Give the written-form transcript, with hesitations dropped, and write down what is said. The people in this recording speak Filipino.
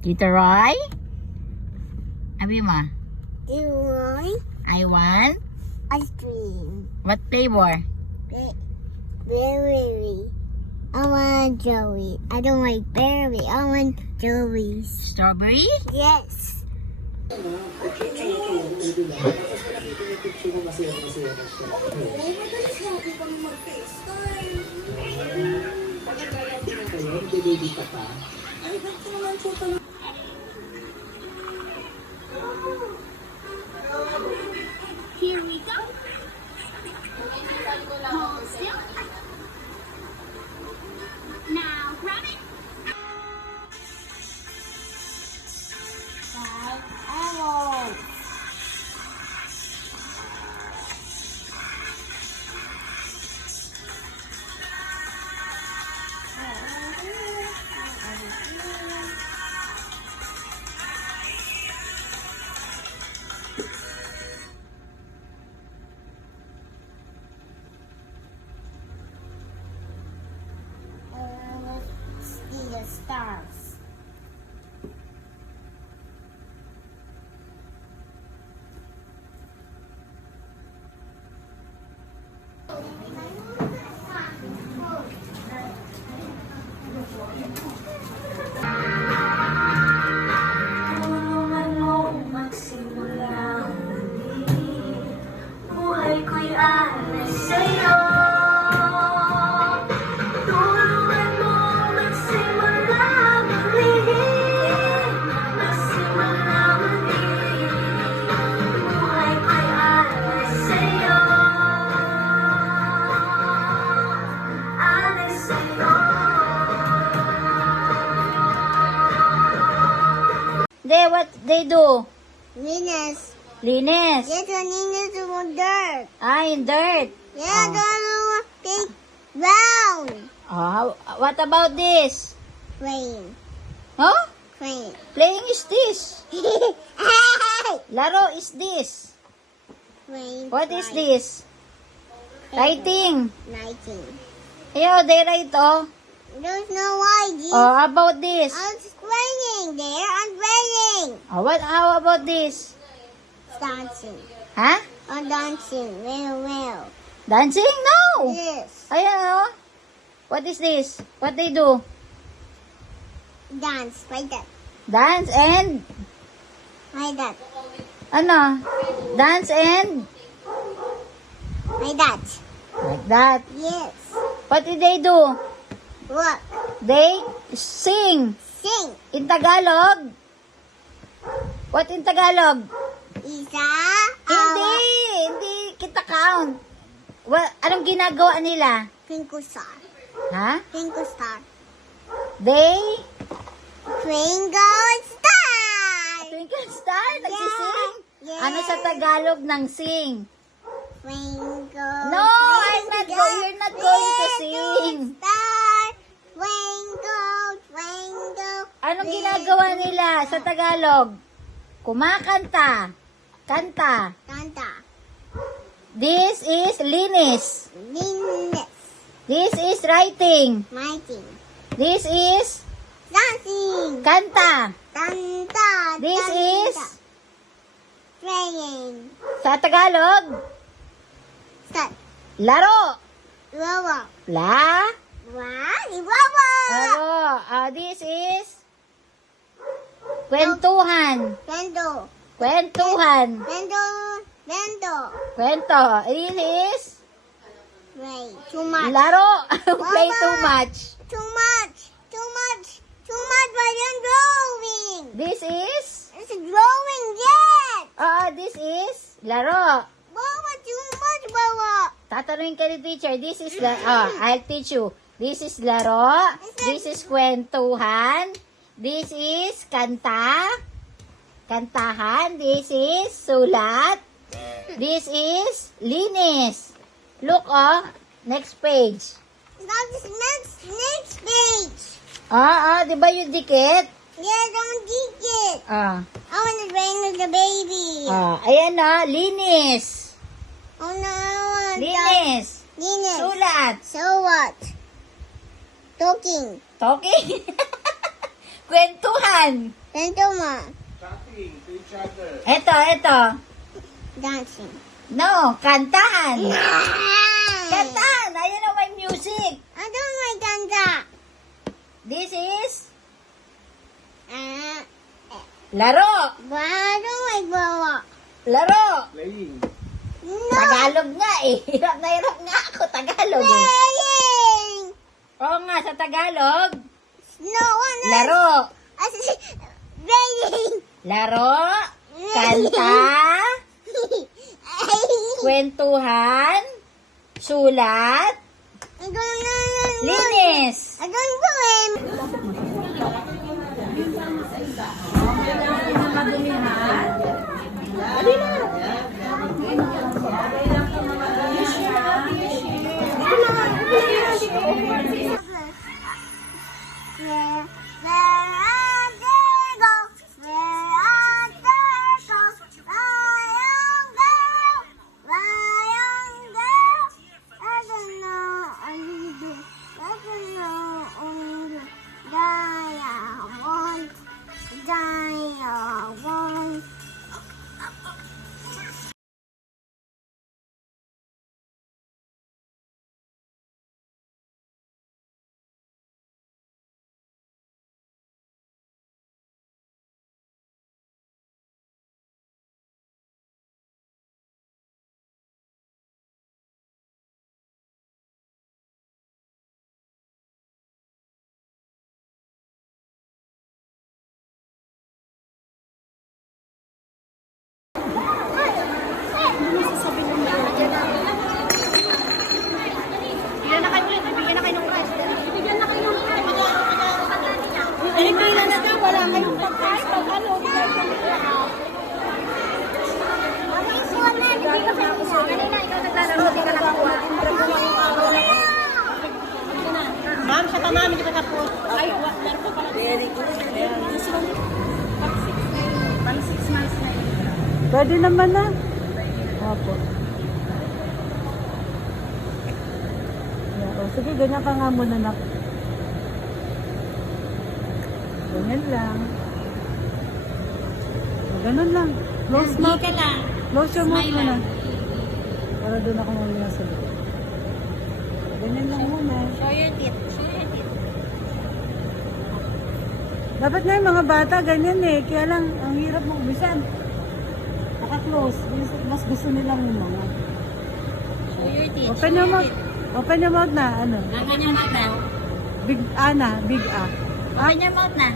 Tito Roy? Abi mo? I want ice cream. what flavor? Berry. I want jelly. I don't like berry. I want jellies. Strawberry? Yes. Here we go. Hold still. Now grab it. 5 arrows. Let's see the stars. Tulungan mo magsimula muli. Buhay ko'y alas sa'yo. Tulungan mo magsimula muli. Magsimula muli. Buhay ko'y alas sa'yo. Alas sa'yo. What they do? Linus. Linis. Yes, Linus is dirt. Ah, in dirt. Yeah, Oh. the other one big round. Oh, what about this? Rain. Huh? Rain. Playing is this. Laro is this. Rain. What is this? Writing. Lighting. Ayo, they write, oh. There's no lighting. Oh, how about this? It's raining there. I'm raining. Oh, how about this? Dancing. Huh? I'm dancing. Well. Dancing? No. Yes. Ayan, oh. What is this? What they do? Dance. Like that. Dance and, Like that. ano? Dance and, Like that. like that. Yes. What did they do? Look. They sing. Sing. In Tagalog? What in Tagalog? Isa. Hindi kita count. Anong ginagawa nila? Twinkle star. Ha? Twinkle star. They? Twinkle star. Twinkle star? Nagsising? Yeah. Ano sa Tagalog ng sing? Twinkle. No, you're not going to sing. Star. Twinkle. Twinkle. Anong ginagawa nila sa Tagalog? Kumakanta. Kanta. Kanta. This is linis. Linus. This is writing. Mighty. This is Dancing. kanta. Kanta. This is Playing. sa Tagalog, Start. laro. Wawa. La. Wawa. Laro. This is kwentuhan. Bendo. Kwentuhan. Bendo. Bendo. Kwento. This is Play. Too much. laro. Play Mama. too much. Too much. Too much. Too much but I'm drawing. This is It's drawing yet. this is laro. Wawa, too much, Wawa. Tatanungin ka ni teacher. This is I'll teach you. This is laro. This is kwentuhan. This is kanta. Kantahan. This is sulat. This is linis. Look, next page. Next page. Di ba yung dikit? Yeah, don't dig it. Ah, I want to bring the baby. ayan linis. Oh no, I want Linis. Linus. Sulat. So what? Talking. Talking. Kwentuhan. Ito mo. Ito. Dancing. No, kantahan. Kantahan. Ayan na may music. I don't like ganda. This is Uh, laro. but I don't like bawa. Laro. No. Tagalog nga eh. Hirap na hirap nga ako. Tagalog eh. Playing. Oo nga, sa Tagalog. No one. Laro. Playing. Laro. Kanta. Kwentuhan. Sulat. I don't know. Linis. I don't know him. Diamond. Ma'am, sa tanami kita tapos. Ay, meron ko pala. Very good. Pang 6 months na yun. Pwede naman na. Opo. Yeah, o, sige, ganyan ka nga muna na. Ganyan lang. O, ganun lang. Close mouth. Close your mouth muna. Para doon ako mamaya sa loob. Ganyan lang muna. Show your teeth. Show your teeth. Dapat nga yung mga bata, ganyan eh. Kaya lang, ang hirap magbisan. Naka-close. Mas gusto nilang yung mga. Show your teeth. Open your mouth. Open your mouth na, ano? Open your mouth na. Big A na, big A. Open your mouth na.